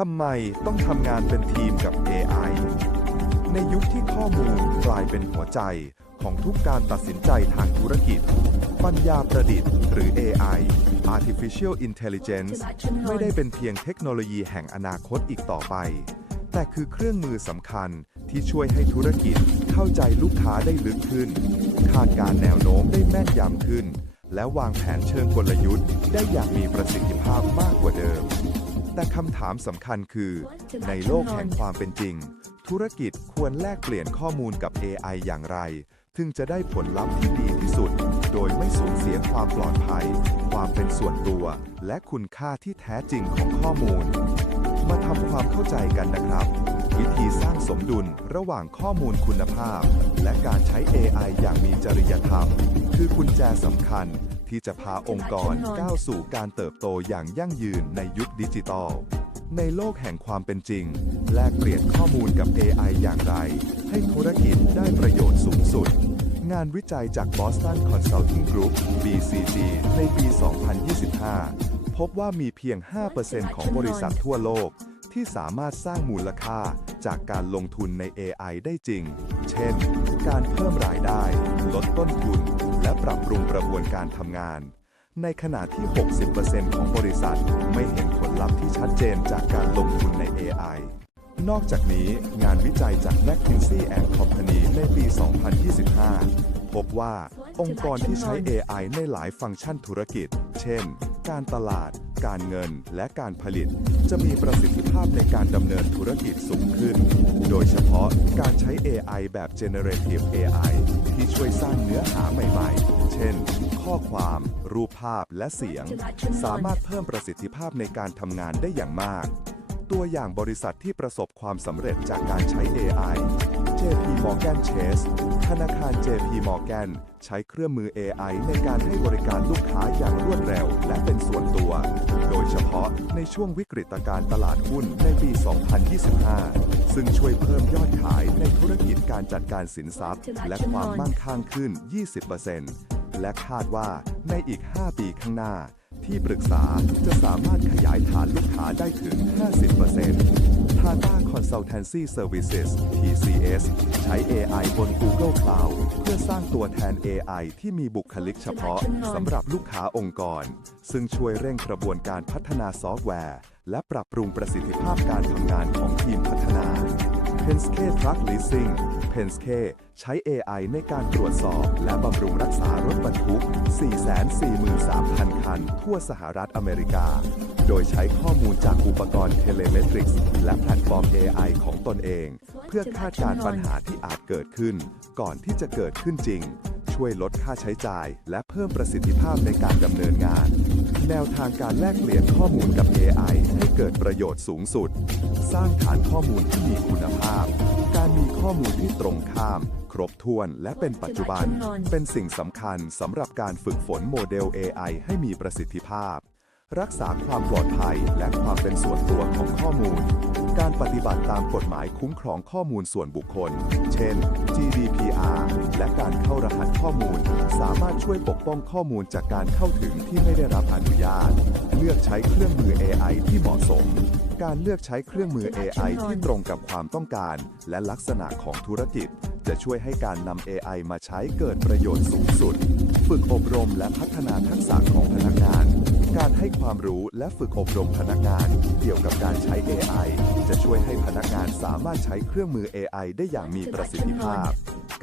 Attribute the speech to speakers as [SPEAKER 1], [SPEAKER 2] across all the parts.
[SPEAKER 1] ทำไมต้องทำงานเป็นทีมกับ AI ในยุคที่ข้อมูลกลายเป็นหัวใจของทุกการตัดสินใจทางธุรกิจ ปัญญาประดิษฐ์ หรือ AI Artificial Intelligence ไม่ได้เป็นเพียงเทคโนโลยีแห่งอนาคตอีกต่อไป แต่คือเครื่องมือสำคัญที่ช่วยให้ธุรกิจเข้าใจลูกค้าได้ลึกขึ้น คาดการแนวโน้มได้แม่นยำขึ้น และวางแผนเชิงกลยุทธ์ได้อย่างมีประสิทธิภาพมากกว่าเดิม แต่คำถามสำคัญคือ ในโลกแห่งความเป็นจริง ธุรกิจควรแลกเปลี่ยนข้อมูลกับ AI อย่างไรถึงจะได้ผลลัพธ์ที่ดีที่สุด โดยไม่สูญเสียความปลอดภัย ความเป็นส่วนตัว และคุณค่าที่แท้จริงของข้อมูล มาทำความเข้าใจกันนะครับ วิธีสร้างสมดุลระหว่างข้อมูลคุณภาพ และการใช้ AI อย่างมีจริยธรรม คือกุญแจสำคัญ ที่จะพาองค์กรก้าวสู่การเติบโตอย่างยั่งยืนในยุคดิจิทัลในโลกแห่งความเป็นจริง แลกเปลี่ยนข้อมูลกับ AI อย่างไร ให้ธุรกิจได้ประโยชน์สูงสุด งานวิจัยจาก Boston Consulting Group BCG ในปี 2025 พบว่ามีเพียง 5%ของบริษัททั่วโลก ที่สามารถสร้างมูลค่าจากการลงทุนใน AI ได้จริง เช่น การเพิ่มรายได้ ลดต้นทุน และปรับปรุงกระบวนการทำงาน ในขณะที่ 60%ของบริษัทไม่เห็นผลลัพธ์ที่ชัดเจนจากการลงทุนใน AI นอกจากนี้งานวิจัยจาก McKinsey Company ในปี 2025 พบว่าองค์กรที่ใช้ AI ในหลายฟังก์ชันธุรกิจ เช่น การตลาด การเงิน และการผลิต จะมีประสิทธิภาพในการดำเนินธุรกิจสูงขึ้น โดยเฉพาะการใช้ AI แบบ Generative AI ที่ช่วยสร้างเนื้อหาใหม่ๆ เช่น ข้อความ รูปภาพ และเสียง สามารถเพิ่มประสิทธิภาพในการทำงานได้อย่างมาก ตัวอย่างบริษัทที่ประสบความสำเร็จจากการใช้ AI JP Morgan Chase ธนาคาร JP Morgan ใช้เครื่องมือ AI ในการให้บริการลูกค้าอย่างรวดเร็วและเป็นส่วนตัว โดยเฉพาะในช่วงวิกฤตการณ์ตลาดหุ้นในปี 2025 ซึ่งช่วยเพิ่มยอดขายในธุรกิจการจัดการสินทรัพย์ และความมั่งคั่งขึ้น 20%และคาดว่าในอีก 5 ปีข้างหน้า ที่ปรึกษาจะสามารถขยายฐานลูกค้าได้ถึง 50% Tata Consultancy Services TCS ใช้ AI บน Google Cloud เพื่อสร้างตัวแทน AI ที่มีบุคลิกเฉพาะสำหรับลูกค้าองค์กร ซึ่งช่วยเร่งกระบวนการพัฒนาซอฟต์แวร์ และปรับปรุงประสิทธิภาพการทำงานของทีมพัฒนา Penske Truck Leasing Penske ใช้ AI ในการตรวจสอบ และบำรุงรักษารถบรรทุก 443,000 คัน ทั่วสหรัฐอเมริกา โดยใช้ข้อมูลจากอุปกรณ์เทเลเมตริกส์และแพลตฟอร์ม AI ของตนเอง เพื่อคาดการณ์ปัญหาที่อาจเกิดขึ้น ก่อนที่จะเกิดขึ้นจริง ช่วยลดค่าใช้จ่าย และเพิ่มประสิทธิภาพในการดำเนินงาน แนวทางการแลกเปลี่ยนข้อมูลกับ AI ให้เกิดประโยชน์สูงสุด สร้างฐานข้อมูลที่มีคุณภาพ การมีข้อมูลที่ตรงข้าม ครบถ้วนและเป็นปัจจุบัน เป็นสิ่งสำคัญสำหรับการฝึกฝนโมเดล AI ให้มีประสิทธิภาพ รักษาความปลอดภัยและความเป็นส่วนตัวของข้อมูล ปฏิบัติตามกฎหมายคุ้มครองข้อมูลส่วนบุคคล เช่น GDPR และการเข้ารหัสข้อมูล สามารถช่วยปกป้องข้อมูลจากการเข้าถึงที่ไม่ได้รับอนุญาต เลือกใช้เครื่องมือ AI ที่เหมาะสม การเลือกใช้เครื่องมือ AI ที่ตรงกับความต้องการ และลักษณะของธุรกิจ จะช่วยให้การนำ AI มาใช้เกิดประโยชน์สูงสุด ฝึกอบรมและพัฒนาทักษะของพนักงาน การให้ความรู้และฝึกอบรมพนักงาน เกี่ยวกับการใช้ AI จะช่วยให้พนักงานสามารถใช้เครื่องมือ AI ได้อย่างมีประสิทธิภาพ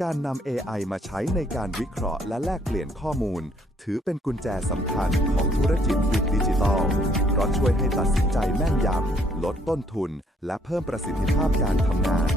[SPEAKER 1] การนำ AI มาใช้ในการวิเคราะห์และแลกเปลี่ยนข้อมูล ถือเป็นกุญแจสำคัญของธุรกิจยุคดิจิทัล เพราะช่วยให้ตัดสินใจแม่นยำลดต้นทุน และเพิ่มประสิทธิภาพการทำงาน